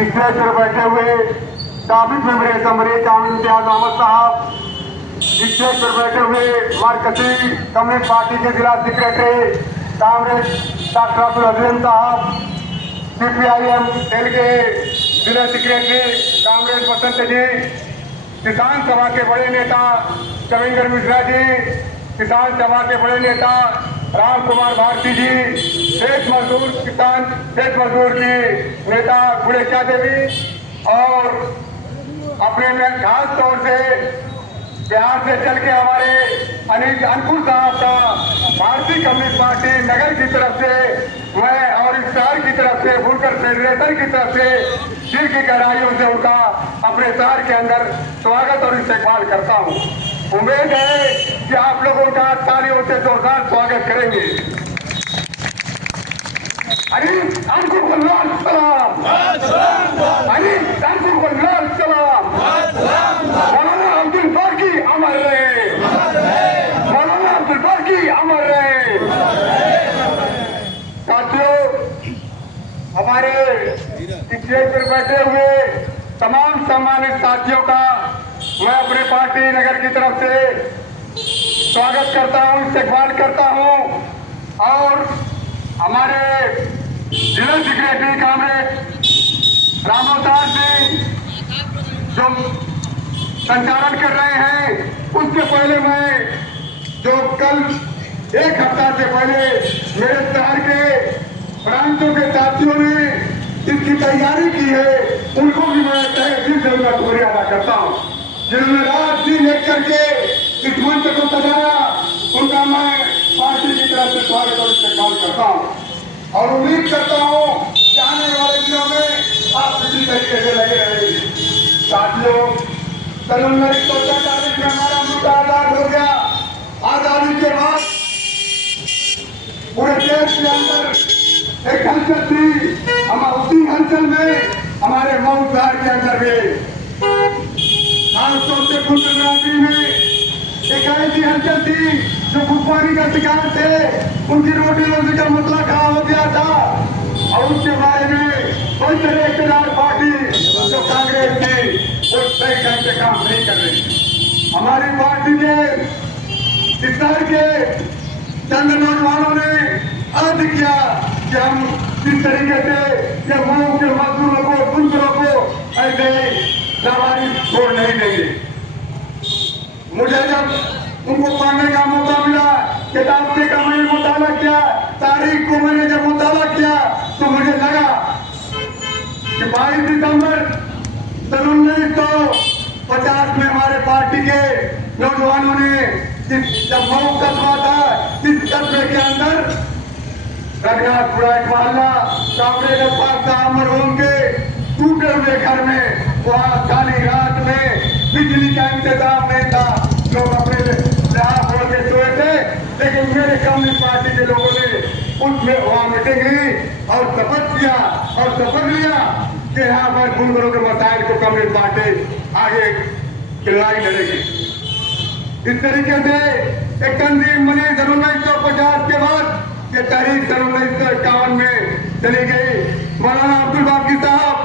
Stage पर बैठे हुए साबिक मेंबर असम्बली कामिल इम्तियाज अहमद साहब, स्टेज पर बैठे हुए मरकजी कम्युनिस्ट पार्टी के जिला सेक्रेटरी कांग्रेस डॉक्टर अब्दुल अजीम साहब, CPIM सेल के जिला सेक्रेटरी कांग्रेस बसंत जी, किसान सभा के बड़े नेता कविंदर मिश्रा जी, किसान सभा के बड़े नेता राम कुमार भारती जी, खेत मजदूर की नेता गुड़ेशा देवी और अपने में खास तौर से बिहार से चल के हमारे अनिल अंकुर साहब का भारतीय कम्युनिस्ट पार्टी नगर की तरफ से मैं और इस शहर की तरफ से बुनकर फेडरेशन की तरफ से दिल की गहराइयों से उनका अपने शहर के अंदर स्वागत और इस्तेमाल करता हूँ। उम्मीद है कि आप लोगों का तालियों से जोरदार स्वागत करेंगे। अनिल अंकुर को लाल सलाम, अनिल अंकुर को लाल सलाम। मौलाना अब्दुल बाकी अमर रहे, मौलाना अब्दुल बाकी अमर रहे। साथियों, हमारे स्टेज पर बैठे हुए तमाम सम्मानित साथियों का मैं अपने पार्टी नगर की तरफ से स्वागत करता हूं, इस्तेकबाल करता हूं और हमारे जिला सेक्रेटरी कांग्रेस रामोदास जी जो संचालन कर रहे हैं, उसके पहले मैं जो कल एक हफ्ता से पहले मेरे शहर के प्रांतों के साथियों ने इसकी तैयारी की है, उनको भी मैं तहे दिल से उनका शुक्रिया अदा करता हूँ, जिन्होंने रात दिन एक करके इस मंच को सजाया। उनका मैं पार्टी की तरफ से स्वागत और इस्तेमाल करता हूँ और उम्मीद करता हूँ कि आने वाले दिनों में आप इसी तरीके से लगे रहेंगे। साथियों, सन 1947 में हमारा मुल्क आजाद हो गया। आजादी के बाद पूरे देश के अंदर एक हलचल थी, हम उसी हलचल में हमारे मऊ शहर के अंदर भी खासतौर से गुंडराजी में एक ऐसी हलचल थी जो भुखमरी का शिकार थे, उनकी रोटी रोजी का मसला खराब हो गया था और उसके बारे में कोई तरह इकतदार पार्टी जो कांग्रेस थी वो सही ढंग से काम नहीं कर रही। हमारी पार्टी के इस शहर के चंद नौजवानों ने अर्ज किया कि हम किस तरीके से मऊ के मजदूरों को, बुजुर्गों को ऐसे लावारिस छोड़ नहीं देंगे। मुझे जब उनको पढ़ने का मौका मिला, किताब का मैंने मुताला किया, तारीख को मैंने जब मुताला किया तो मुझे लगा कि 22 दिसंबर सन 1950 में हमारे पार्टी के नौजवानों ने जब मऊ कस्बा था, इस कस्बे के अंदर रघुनाथपुरा एक मोहल्ला कामरे के पास मरहूम के टूटे हुए घर में वहाँ काली रात में बिजली का इंतजाम नहीं था, लोग अपने लिहाज बोल के सोए थे, लेकिन मेरे कम्युनिस्ट पार्टी के लोगों ने उसमें वहाँ मीटिंग ली और शपथ किया और शपथ लिया कि यहाँ पर बुजुर्गों के मसाइल को कम्युनिस्ट पार्टी आगे लड़ाई लड़ेगी। इस तरीके से एक तंजीम बनी सन 1950 के बाद, ये तारीख सन 1951 में चली गई। मौलाना अब्दुल बाकी साहब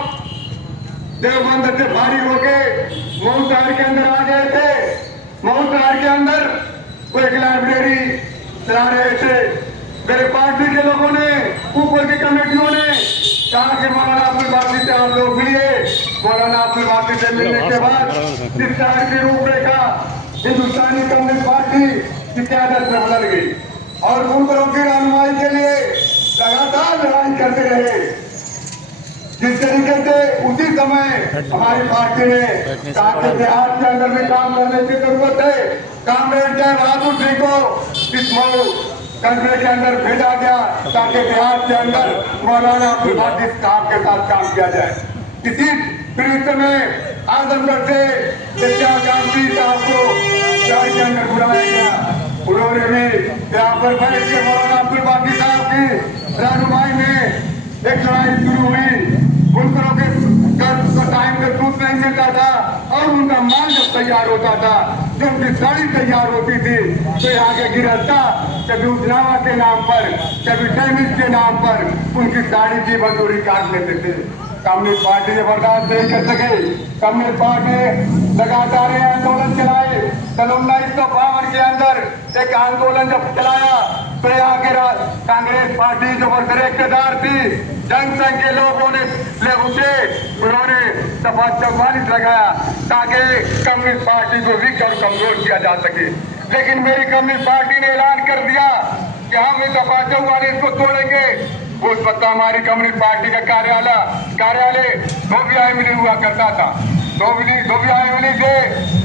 देवबंद से फारिग होके मऊ शहर के अंदर आ गए थे। मऊ शहर के अंदर वो एक लाइब्रेरी चला रहे थे। मेरे पार्टी के लोगों ने, ऊपर की कमेटियों ने कहा कि मौलाना अब्दुल बाकी से हम लोग मिलिए। मौलाना अब्दुल बाकी से मिलने के बाद इस शहर की रूपरेखा हिंदुस्तानी कम्युनिस्ट पार्टी की क्यादत में बदल गई और बुजुर्गों की रहनुमाई के लिए लगातार लड़ाई करते रहे। जिस तरीके से उसी समय हमारी पार्टी ने कहा कि बिहार के अंदर भी काम करने की जरूरत है, कामरेड जय बहादुर सिंह को इस मऊ कस्बे के अंदर भेजा गया ताकि बिहार के अंदर मौलाना अब्दुल बाकी साहब के साथ काम किया जाए। इसी पृष्ठ में आजमगढ़ से गांधी साहब को शहर के अंदर बुलाया गया। उन्होंने भी यहाँ पर बैठ के मौलाना अब्दुल बाकी साहब की रहनुमाई में एक लड़ाई शुरू हुई। बुनकरों के टाइम में दूध नहीं मिलता था और उनका माल जब तैयार होता था, जब उनकी साड़ी तैयार होती थी तो यहाँ के गिरफ्ता कभी उजलावा के नाम पर, कभी डैमेज के नाम पर उनकी साड़ी की मजदूरी काट लेते थे। कम्युनिस्ट पार्टी ने बर्दाश्त नहीं कर सके। कम्युनिस्ट पार्टी लगातार आंदोलन चलाए। सन 1952 के अंदर एक आंदोलन जब चलाया तो यहाँ के कांग्रेस पार्टी जो वर्कर इकतेदार थी, जनसंघ के लोगों ने उसे उन्होंने दफा 44 लगाया ताकि कम्युनिस्ट पार्टी को वीक और कमजोर किया जा सके। लेकिन मेरी कम्युनिस्ट पार्टी ने ऐलान कर दिया कि हम इस दफा 44 को तोड़ेंगे। उस वक्त हमारी कम्युनिस्ट पार्टी का कार्यालय धोबिया इमली हुआ करता था। धोबिया इमली से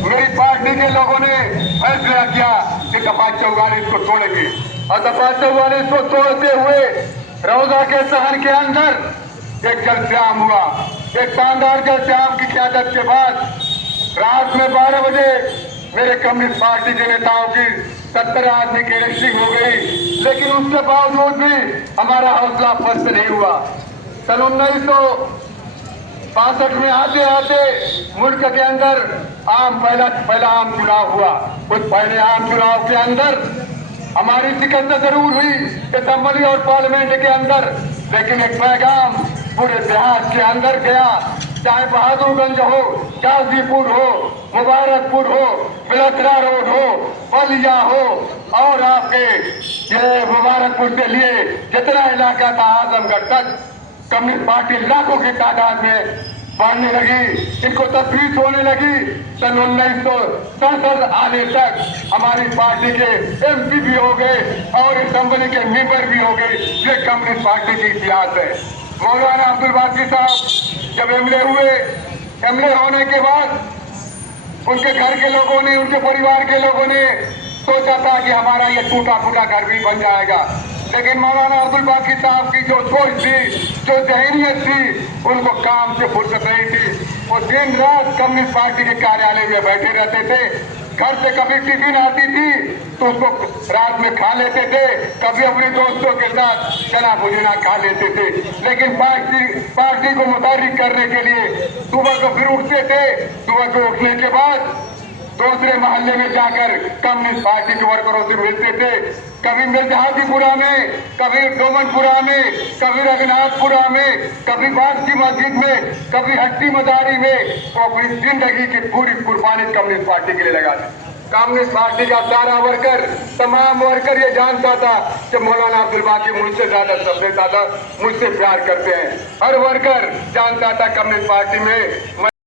मेरी पार्टी के लोगों ने फैसला किया कि दफा 44 को तोड़ेंगे और दफा 44 को तोड़ते हुए रौजा के शहर के अंदर एक जलश्याम हुआ। एक शानदार जलश्याम की क़यादत के बाद रात में 12 बजे मेरे कम्युनिस्ट पार्टी के नेताओं की 70 आदमी की अरेस्टिंग हो गई। लेकिन उसके बावजूद भी हमारा हौसला पस्त नहीं हुआ। सन 1962 में आते आते मुल्क के अंदर पहला आम चुनाव हुआ। उस पहले आम चुनाव के अंदर हमारी शिकस्त जरूर हुई असेंबली और पार्लियामेंट के अंदर, लेकिन एक पैगाम पूरे देहात के अंदर गया। चाहे बहादुरगंज हो, गाजीपुर हो, मुबारकपुर हो, बिलखरा रोड हो, बलिया हो और आपके ये मुबारकपुर से लिए जितना इलाका था आजमगढ़ तक कम्युनिस्ट पार्टी लाखों की तादाद में बढ़ने लगी। इनको तस्वीर होने लगी। सन 1967 आने तक हमारी पार्टी के MP भी हो गए और असेंबली के मेंबर भी हो गए। ये कम्युनिस्ट पार्टी की इतिहास है। मौलाना अब्दुल बाकी साहब जब MLA हुए, MLA होने के बाद उनके घर के लोगों ने, उनके परिवार के लोगों ने सोचा था कि हमारा ये टूटा फूटा घर भी बन जाएगा। लेकिन मौलाना अब्दुल बाकी साहब की जो सोच थी, जो जहनीत थी, उनको काम से फुर्सत नहीं थी। वो दिन रात कम्युनिस्ट पार्टी के कार्यालय में बैठे रहते थे। घर से कभी टिफिन आती थी तो उसको रात में खा लेते थे, कभी अपने दोस्तों के साथ चना भुजना खा लेते थे। लेकिन पार्टी को मुतारिक करने के लिए सुबह को फिर उठते थे। सुबह को उठने के बाद दूसरे मोहल्ले में जाकर कम्युनिस्ट पार्टी के वर्करों से मिलते थे। कभी मिर्जहादीपुरा में, कभी डोमनपुरा में, कभी रघुनाथपुरा में, कभी बागची मस्जिद में, कभी हट्टी मदारी में। वो अपनी जिंदगी की पूरी कुर्बानी कम्युनिस्ट पार्टी के लिए लगा दी। कम्युनिस्ट पार्टी का सारा वर्कर, तमाम वर्कर ये जानता था कि मौलाना अब्दुल बाकी मुझसे ज्यादा, सबसे ज्यादा मुझसे प्यार करते हैं। हर वर्कर जानता था कम्युनिस्ट पार्टी में मैं